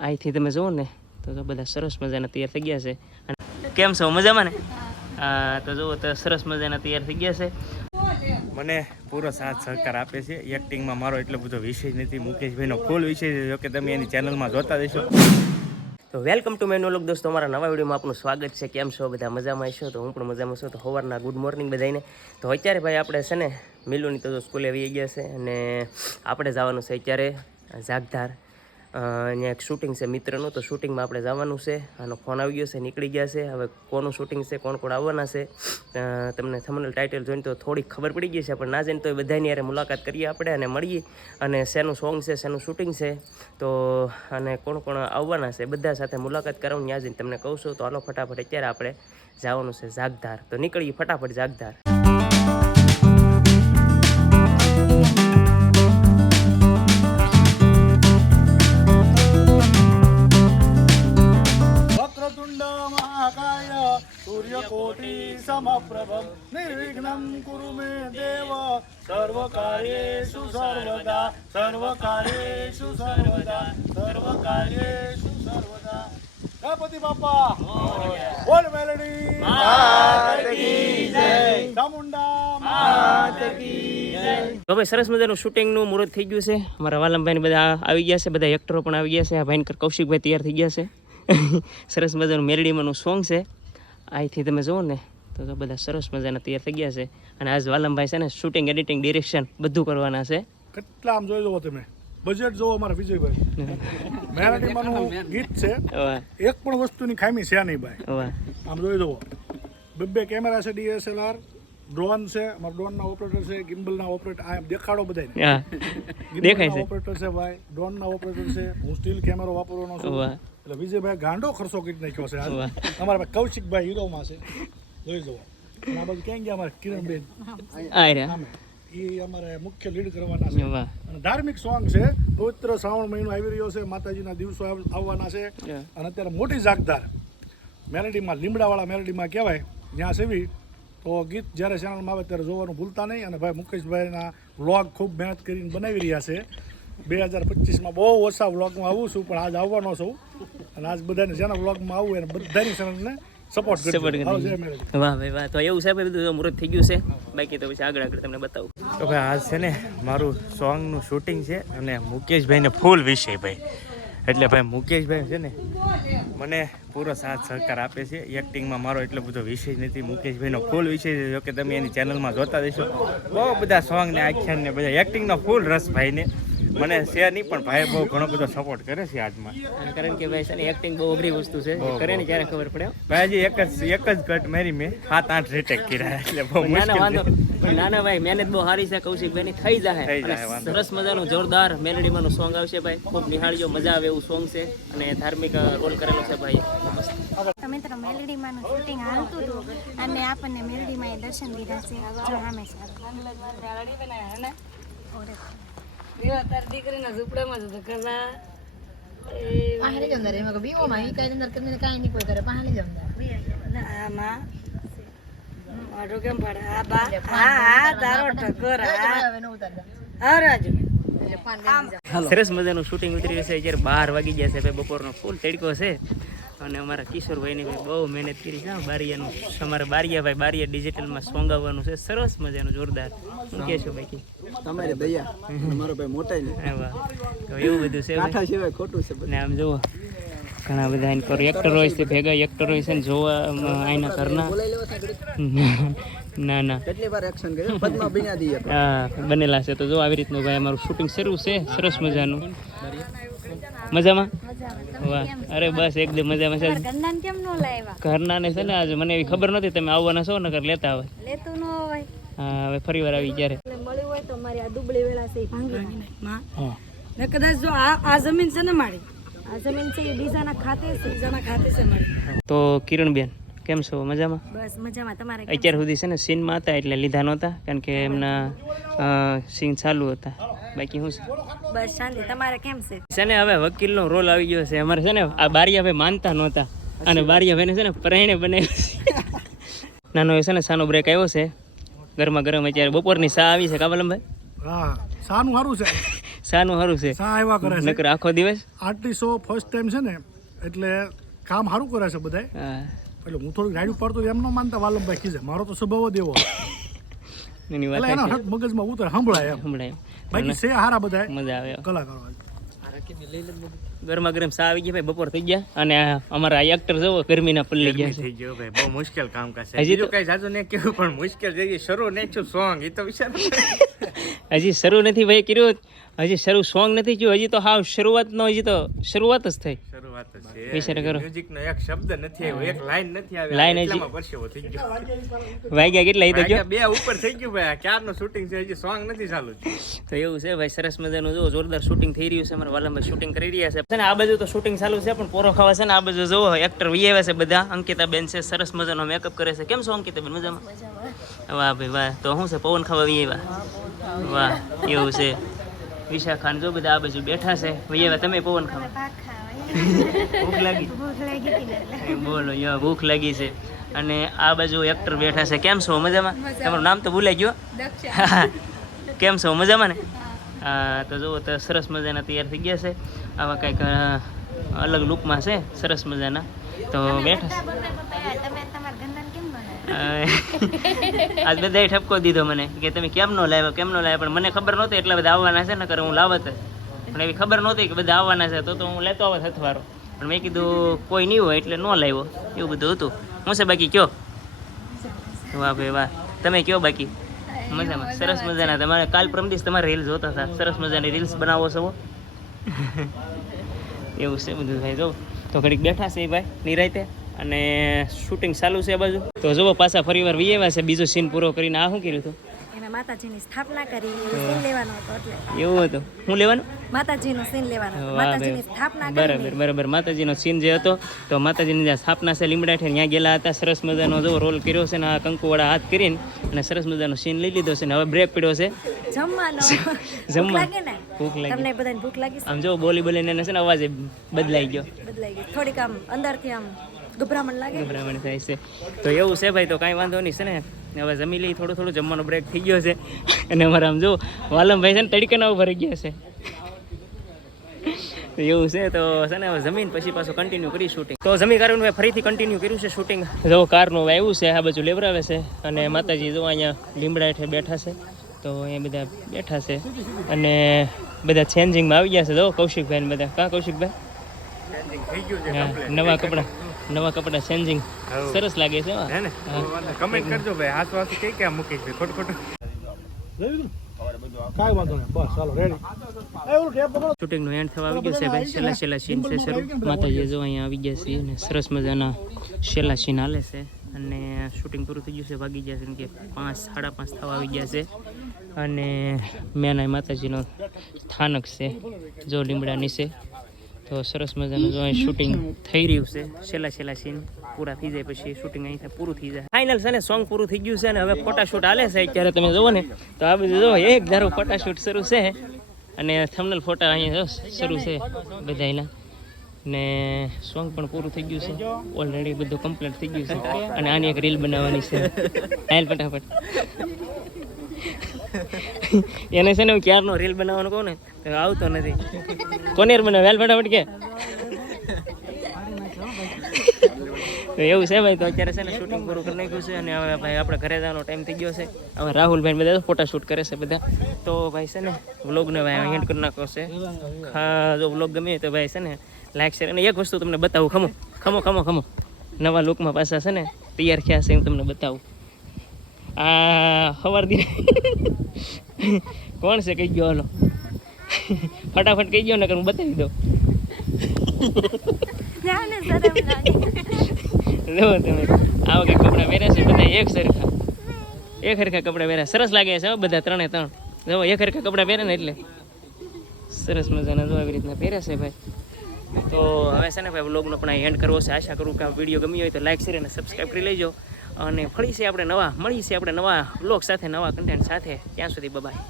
અહીંથી તમે જુઓ ને તો બધા સરસ મજાના તૈયાર થઈ ગયા છે. કેમ છો, મજામાં ને? હા, તો જુઓ તો સરસ મજાના તૈયાર થઈ ગયા છે. મને પૂરો સાથ સહકાર આપે છે. એક્ટિંગમાં મારો એટલો બધો વિષય નથી, મુકેશભાઈનો ફૂલ વિષય છે, જો કે તમે એની ચેનલમાં જોતા દેશો. તો વેલકમ ટુ માય નો દોસ્તો, અમારા નવા વિડીયોમાં આપનું સ્વાગત છે. કેમ છો બધા, મજામાં છો? તો હું પણ મજામાં છું. તો સવારના ગુડ મોર્નિંગ બધાને. તો અત્યારે ભાઈ આપણે છે ને મિલુની તો સ્કૂલે આવી ગયા છે અને આપણે જવાનું છે અત્યારે ઝાગધાર. અહીંયા એક શૂટિંગ છે મિત્રનું, તો શૂટિંગમાં આપણે જવાનું છે. આનો ફોન આવી ગયો છે, નીકળી ગયા છે. હવે કોનું શૂટિંગ છે, કોણ કોણ આવવાના છે, તમને થંબનેલ ટાઇટલ જોઈને તો થોડીક ખબર પડી ગઈ છે, પણ ના જઈને તો એ બધાની યારે મુલાકાત કરીએ આપણે અને મળીએ. અને શેનું સોંગ છે, શેનું શૂટિંગ છે, તો અને કોણ કોણ આવવાના છે, બધા સાથે મુલાકાત કરાવું ત્યાં જઈને તમને કહું છું. તો હાલો ફટાફટ અત્યારે આપણે જવાનું છે ઝાગધાર. તો નીકળીએ ફટાફટ ઝાગધાર. सूर्यकोटि समप्रभं निर्विघ्नं कुरु मे देव सर्वकार्येषु सर्वदा सर्वकार्येषु सर्वदा सर्वकार्येषु सर्वदा. गणपति बाप्पा बोल मेलडी मात की जय, चामुंडा मात की જય. તો ભાઈ સરસ મજાનું શૂટિંગનું મુહૂર્ત થઈ ગયું છે. અમારા વાલમભાઈ બધા આવી ગયા છે, બધા એક્ટરો પણ આવી ગયા છે. આ ભયંકર કૌશિકભાઈ તૈયાર થઈ ગયા છે. સરસ મજાનું મેલડીમાંનું સોંગ છે. અહીંથી તમે જુઓ ને તો બધા સરસ મજાના તૈયાર થઈ ગયા છે. અને આજ વાલમભાઈ છે ને શૂટિંગ, એડિટિંગ, ડિરેક્શન બધું કરવાના છે. કેટલા આમ જોઈ લો તમે, બજેટ જોવો અમારા વિજયભાઈ. મેલડીમાંનું ગીત છે, એક પણ વસ્તુની ખામી છે નહીં ભાઈ. આમ જોઈ દો, બે કેમેરા છે, DSLR, ડ્રોન છે, અમારા ડ્રોનના ઓપરેટર છે, ગિમ્બલના ઓપરેટર. આ દેખાડો બધાને, દેખાય છે ઓપરેટર છે ભાઈ, ડ્રોનના ઓપરેટર છે. હું સ્ટીલ કેમેરો વાપરવાનો છું. એટલે વિજયભાઈ ગાંડો ખર્ચો કરી નાખ્યો છે. અમારા ભાઈ કૌશિકભાઈ હીરોમાં છે, જોઈ જવો. આ બાજુ ક્યાં ગયા અમારે કિરણબેન, એ અમારે મુખ્ય લીડ કરવાના છે. અને ધાર્મિક સોંગ છે. પવિત્ર શ્રાવણ મહિનો આવી રહ્યો છે, માતાજીના દિવસો આવવાના છે. અને અત્યારે મોટી ઝાગધાર મેલેડીમાં, લીમડાવાળા મેલેડીમાં કહેવાય, ત્યાં સેવી. તો ગીત જ્યારે ચેનલમાં આવે ત્યારે જોવાનું ભૂલતા નહીં. અને ભાઈ મુકેશભાઈના વ્લોગ ખૂબ મહેનત કરીને બનાવી રહ્યા છે. 2025માં બહુ ઓછા વ્લોગમાં આવું છું, પણ આજ આવવાનો છું. અને આજ બધાને જેના વ્લોગમાં આવું એને બધાની ચેનલને સપોર્ટ કરી. વાહ ભાઈ વાહ. તો એવું છે ભાઈ, બધું મુહૂર્ત થઈ ગયું છે. બાકી તો પછી આગળ તમને બતાવું. તો ભાઈ આજ છે ને મારું સોંગનું શૂટિંગ છે અને મુકેશભાઈને ફૂલ વિષય ભાઈ. એટલે ભાઈ મુકેશભાઈ છે ને મને પૂરો સાથ સહકાર આપે છે. એક્ટિંગમાં મારો એટલો બધો વિષય નથી, મુકેશભાઈનો ફૂલ વિષય છે, જો કે તમે એની ચેનલમાં જોતા દેશો. બહુ બધા સોંગ ને આખ્યાન ને બધા એક્ટિંગનો ફૂલ રસ ભાઈને. મને છે નહીં, પણ ભાઈ બહુ ઘણો બધો સપોર્ટ કરે છે આજમાં. કારણ કે ભાઈ છે ને એક્ટિંગ બહુ અઘરી વસ્તુ છે, કરે ને ક્યારે ખબર પડે. ભાઈ હજી એક જ કટ મારી મેં 7-8 રીટેક કર્યા, એટલે બહુ મુશ્કેલ છે. નાના ભાઈ મહેનત બહુ સારી છે કૌશિકભાઈની, થઈ જાય. સરસ મજાનું જોરદાર મેલોડીમાંનું સોંગ આવશે ભાઈ, ખૂબ નિહાળજો, મજા આવે એવું સોંગ છે. અને ધાર્મિક રોલ કરેલો છે ભાઈ. મિત્રો મેલડીમાંનું શૂટિંગ હાલતું હતું અને આપણને મેલડીમાં એ દર્શન દીધા છે. જો સામે દીકરીના ઝૂંપડામાં જતો કરવા પાણી જમદાર એમાં કે બીઓમાં ઈ કાઈ અંદર કરીને કાઈ નહીં કોઈ કરે પાણી જમદાર આમાં આડો કેમ પડે આ બા હા તારો ઠકોર હા રાજુ. સરસ મજાનું શૂટિંગ ઉતરી છે. અત્યારે 12 વાગી ગયા છે ભાઈ, બપોરનો ફૂલ તડકો છે. અને અમારા કિશોરભાઈની ભાઈ બહુ મહેનત કરી છે. બારિયાનું અમારે બારિયા ભાઈ, બારિયા ડિજિટલમાં સોંગ આવવાનું છે, સરસ મજાનું જોરદાર. શું કહેશો ભાઈ? તમારે દયા, મારો ભાઈ મોટાઈ ને. વાહ, તો એવું બધું છે કાંઠા સિવાય ખોટું છે. ને આમ જુઓ ઘણા બધા એક્ટર હોય છે, ભેગા એક્ટર હોય છે ને જોવા આના ઘરના. ના ના કેટલી વાર એક્શન કર્યું, પદ્મા બિના દીએ. હા બનેલા છે. તો જો આવી રીતનું ભાઈ અમારું શૂટિંગ શરૂ છે, સરસ મજાનું. મજામાં? વાહ, અરે બસ એકદમ મજામાં છે. ઘરનાને કેમ નો લાવ્યા? ઘરનાને છે ને આજે મને એવી ખબર નહોતી તમે આવવાના છો, નકર લેતા આવે. લેતું ન હોય. હા હવે ફરી વાર આવી જ્યારે મળ્યું હોય તો મારી આ દુબળી વેળા છે ભાંગી માં ને કદાચ જો આ જમીન છે ને મારી, આ જમીન છે એ બીજાના ખાતે છે, બીજાના ખાતે છે મારી. તો કિરણબેન કેમ છો, મજામાં? બસ મજામાં. તમારે અત્યાર સુધી છે ને સીનમાં હતા એટલે લીધા નહોતા, કારણ કે એમના સીન ચાલુ હતા. બાકી શું છે? બસ શાંતિ. તમારે કેમ છે ને હવે વકીલનો રોલ આવી ગયો છે અમારે. છે ને આ બારિયા ભાઈ માનતા નહોતા અને બારિયા ભાઈને છે ને પરણે બનાવ્યું. નાનો એ છે ને સાનો બ્રેક આવ્યો છે, ગરમા ગરમ અત્યારે બપોરની સા આવી છે. કાબલમભાઈ હા સાનું સારું છે. સાનું સારું છે સા આવ્યા કરે છે નકર આખો દિવસ આટલી શો ફર્સ્ટ ટાઈમ છે ને એટલે કામ સારું કરે છે બધાય હા એટલે હું થોડુંક રાડ્યું પાડતો એમ ન માનતા વાલમભાઈ કીધે મારો તો સ્વભાવ જ એવો એની વાત એટલે એના છે હક મગજમાં ઉતરે સંભળાય એમ હમણાં બાકી છે હારા બધાય મજા આવે કલાકારો ગરમા ગરમ સા આવી ગયા ભાઈ બપોર થઈ ગયા અને અમારા એક્ટર જોવો ગરમીના પલ્લી ગયા છે થઈ ગયો ભાઈ બહુ મુશ્કેલ કામકાજ છે હજી બીજું કઈ જાજુ ને કેવું પણ મુશ્કેલ જગ્યાએ શરૂ નહીં છું સોંગ એ તો વિચાર હજી શરૂ નથી ભાઈ કર્યું હજી શરૂ સોંગ નથી થયું હજી તો હાવ શરૂઆતનો હજી તો શરૂઆત જ થઈ શરૂઆત જ વિચાર છે કરો. મ્યુઝિક નો એક શબ્દ નથી આવ્યો એક લાઈન નથી આવી Line હજી- એટલામાં પરસેવો થઈ ગયો વાગ્યા કેટલા એ તો કયો બે ઉપર થઈ ગયું ભાઈ આ ક્યારનું શૂટિંગ છે હજી સોંગ નથી ચાલુ તો એવું છે ભાઈ સરસ મજાનું જો જોરદાર શૂટિંગ થઈ રહ્યું છે અમારા વાલમભાઈ શૂટિંગ કરી રહ્યા છે ને આ બાજુ તો શૂટિંગ ચાલુ છે પણ પોરો ખાવા છે ને આ બાજુ જોવો એક્ટર વી આવ્યા છે બધા અંકિતાબેન છે સરસ મજાનો મેકઅપ કરે છે કેમ છો અંકિતાબેન મજામાં વાહ ભાઈ વાહ તો શું છે પવન ખાવા વી આવ્યા વાહ એવું છે વિશાખાન જો બધા આ બાજુ બેઠા છે વી આવ્યા તમે પવન ખાવા ભાગ ખાવા ભૂખ લાગી ભૂખ લાગી હતી ને એટલે બોલો યા ભૂખ લાગી છે અને આ બાજુ એક્ટર બેઠા છે કેમ છો મજામાં તમારું નામ તો ભૂલાઈ ગયો કેમ છો મજામાં ને હા તો જુઓ તો સરસ મજાના તૈયાર થઈ ગયા છે આવા કંઈક અલગ લુકમાં છે સરસ મજાના તો બેઠા તમે તમારા ગંદાને કેમ બનાવ્યા આજ બધાએ ઠપકો દીધો મને કે તમે કેમ નો લાવ્યો પણ મને ખબર નહોતી એટલા બધા આવવાના છે નકર હું લાવત જ. પણ એવી ખબર નહોતી કે બધા આવવાના છે તો હું લેતો આવત હથવારો પણ મેં કીધું કોઈ નહીં હોય એટલે ન લાવ્યો એવું બધું હતું હું છે બાકી કયો વાહ ભાઈ વાહ તમે કયો બાકી મજામાં સરસ મજાના તમારે કાલ પરમ દિવસ તમારે રીલ્સ જોતા હતા સરસ મજાની રીલ્સ બનાવો છો એવું છે બધું ભાઈ જો તો ઘડીક બેઠા છે એ ભાઈ નિરાયતે અને શૂટિંગ ચાલુ છે આ બાજુ તો જુઓ પાછા ફરીવાર વી આવ્યા છે બીજો સીન પૂરો કરીને આ શું કર્યું હતું એના માતાજીની સ્થાપના કરી એવો સીન લેવાનો હતો એટલે એવું હતું શું લેવાનું માતાજીનો સીન લેવાનો હતો. વાહ માતાજીની ભાઈ. સ્થાપના બરાબર માતાજીનો સીન જે હતો તો માતાજીની જ્યાં સ્થાપના છે લીમડા ઠે ત્યાં ગયેલા હતા સરસ મજાનો જો રોલ કર્યો છે ને આ કંકુવાળા હાથ કરીને અને સરસ મજાનો સીન લઈ લીધો છે ને હવે બ્રેક પડ્યો છે જમવાનો જમવા. ભૂખ લાગે ને ભૂખ લાગી તમને બધાને ભૂખ લાગી છે? આમ જો બોલી બોલીને એને છે ને અવાજ બદલાઈ ગયો બદલાઈ ગઈ થોડીક આમ અંદરથી આમ ગભરામણ લાગે ગભરામણ થાય છે તો એવું છે ભાઈ તો કાંઈ વાંધો નહીં છે ને હવે જમી લઈ થોડું જમવાનો બ્રેક થઈ ગયો છે અને અમારે આમ જો વાલમભાઈ છે ને તડકાના ઉભા રહી ગયા છે તો એવું છે તો છે ને હવે જમીન પછી પાછું કન્ટિન્યુ કરી શૂટિંગ તો જમી કારનું ફરીથી કન્ટિન્યુ કર્યું છે શૂટિંગ જો કારનું આવ્યું છે આ બાજુ લેવરાવે છે અને માતાજી જો અહીંયા લીમડા હેઠે બેઠા છે તો અહીંયા બધા બેઠા છે અને બધા ચેન્જિંગમાં આવી ગયા છે જો કૌશિકભાઈ ને બધા કાં કૌશિકભાઈ થઈ ગયું છે હા, નવા કપડા ચેન્જિંગ સરસ લાગે છે હે ને કમેન્ટ કરજો ભાઈ હાથ વાસ કઈ ક્યાં મૂકી છે ખોટું કાંઈ વાંધો નહીં બસ ચાલો રેડી ઓલું ટેપ પકડો શૂટિંગનો એન્ડ થવા આવી ગયો છે ભાઈ છેલ્લા સીન છે શરૂ માતાજી જો અહીંયા આવી ગયા છે અને સરસ મજાના છેલ્લા સીન હાલે છે અને શૂટિંગ પૂરું થઈ ગયું છે વાગી ગયા છે કે 5 5:30 થવા આવી ગયા છે અને મેન આ માતાજીનો સ્થાનક છે જો લીમડા નીચે તો સરસ મજાનું જો અહીં શૂટિંગ થઈ રહ્યું છે છેલ્લા સીન પૂરા થઈ જાય પછી શૂટિંગ અહીંથી પૂરું થઈ જાય ફાઇનલ છે ને સોંગ પૂરું થઈ ગયું છે ને હવે ફોટાશૂટ હાલે છે અત્યારે તમે જુઓ ને તો આ બધું જો એક ધારો ફોટાશૂટ શરૂ છે અને થંબનેલ ફોટા અહીંયા શરૂ છે બધાયના ને સોંગ પણ પૂરું થઈ ગયું છે ઓલરેડી બધું કમ્પ્લીટ થઈ ગયું છે અને આની એક રીલ બનાવવાની છે હાલ ફટાફટ એને છે ને હું ક્યારનો રીલ બનાવવાનું કહું ને તો આવતો નથી કોને બનાવે હાલ ફટાફટ કે તો એવું છે ભાઈ તો અત્યારે છે ને શૂટિંગ પૂરું કરી નાખ્યું છે અને હવે ભાઈ આપણે ઘરે જવાનો ટાઈમ થઈ ગયો છે હવે રાહુલભાઈ બધા ફોટા શૂટ કરે છે બધા તો ભાઈ છે ને વ્લોગને ભાઈ એન્ડ કરી નાખો છે હા જો વ્લોગ ગમે તો ભાઈ છે ને લાઈક શેર અને એક વસ્તુ તમને બતાવું ખમો નવા લુકમાં પાછા છે ને તૈયાર થયા છે હું તમને બતાવું આ સવારથી કોણ છે કહી ગયો હાલો ફટાફટ કહી ગયો ને કે હું બતાવી દઉં જો તમે આવા કંઈક કપડાં પહેર્યા છે બધા એક હરખા કપડાં પહેર્યા સરસ લાગે છે બધા 3 જો એક હરખા કપડાં પહેરે ને એટલે સરસ મજાના જો આવી રીતના પહેર્યા છે ભાઈ તો હવે છે ને ભાઈ વ્લોગનો પણ એન્ડ કરવો છે આશા કરું કે આ વિડીયો ગમ્યો હોય તો લાઈક શેર અને સબસ્ક્રાઈબ કરી લેજો અને મળીએ છીએ આપણે નવા વ્લોગ સાથે નવા કન્ટેન્ટ સાથે ત્યાં સુધી બાય.